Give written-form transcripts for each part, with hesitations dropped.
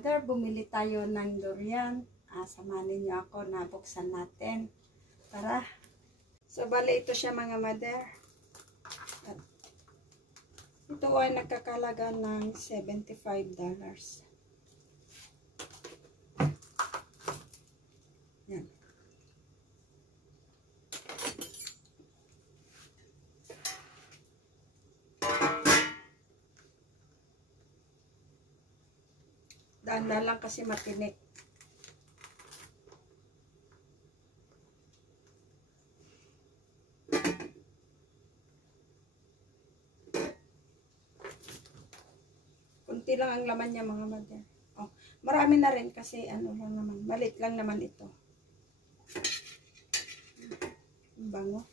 mother, bumili tayo ng durian. Samanin niyo ako na buksan natin. Tara. So, bali ito siya mga mother. At ito ay nagkakalaga ng $75. Yan. Daan-daan lang kasi matinik. Kunti lang ang laman niya mga mother. Oh, marami na rin kasi ano lang naman, maliit lang naman ito. Bango.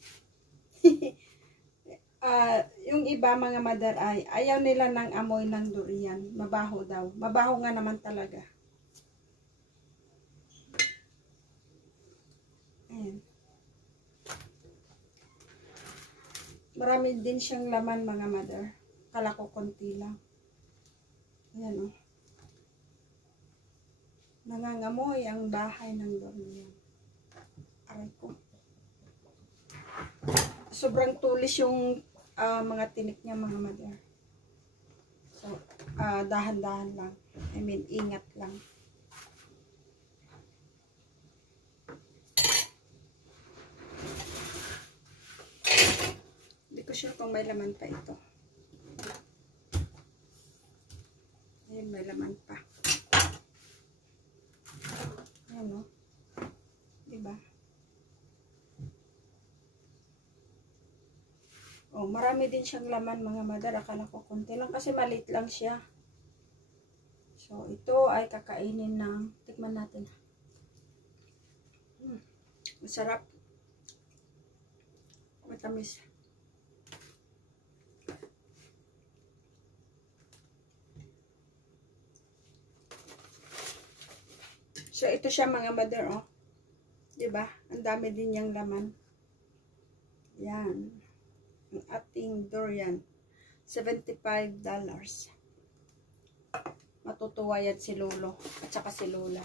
Yung iba mga mother ay ayaw nila ng amoy ng durian. Mabaho daw. Mabaho nga naman talaga. Ayan. Marami din siyang laman mga mother. Kala ko konti lang. Ayan o. Nangangamoy ang bahay ng durian. Aray ko. Sobrang tulis yung mga tinik niya mga mother. So, dahan-dahan lang. I mean, ingat lang. Hindi ko sure kung may laman pa ito. Ayun, may laman pa. Ayan o. Diba? Oh, marami din siyang laman mga mother. Akala ko konti lang kasi maliit lang siya. So, ito ay kakainin ng tikman natin. Masarap. Matamis. So, ito siya mga mother, oh. Diba? Ang dami din niyang laman. Yan. Ang ating durian. $75. Matutuwa yan si Lolo. At saka si Lola.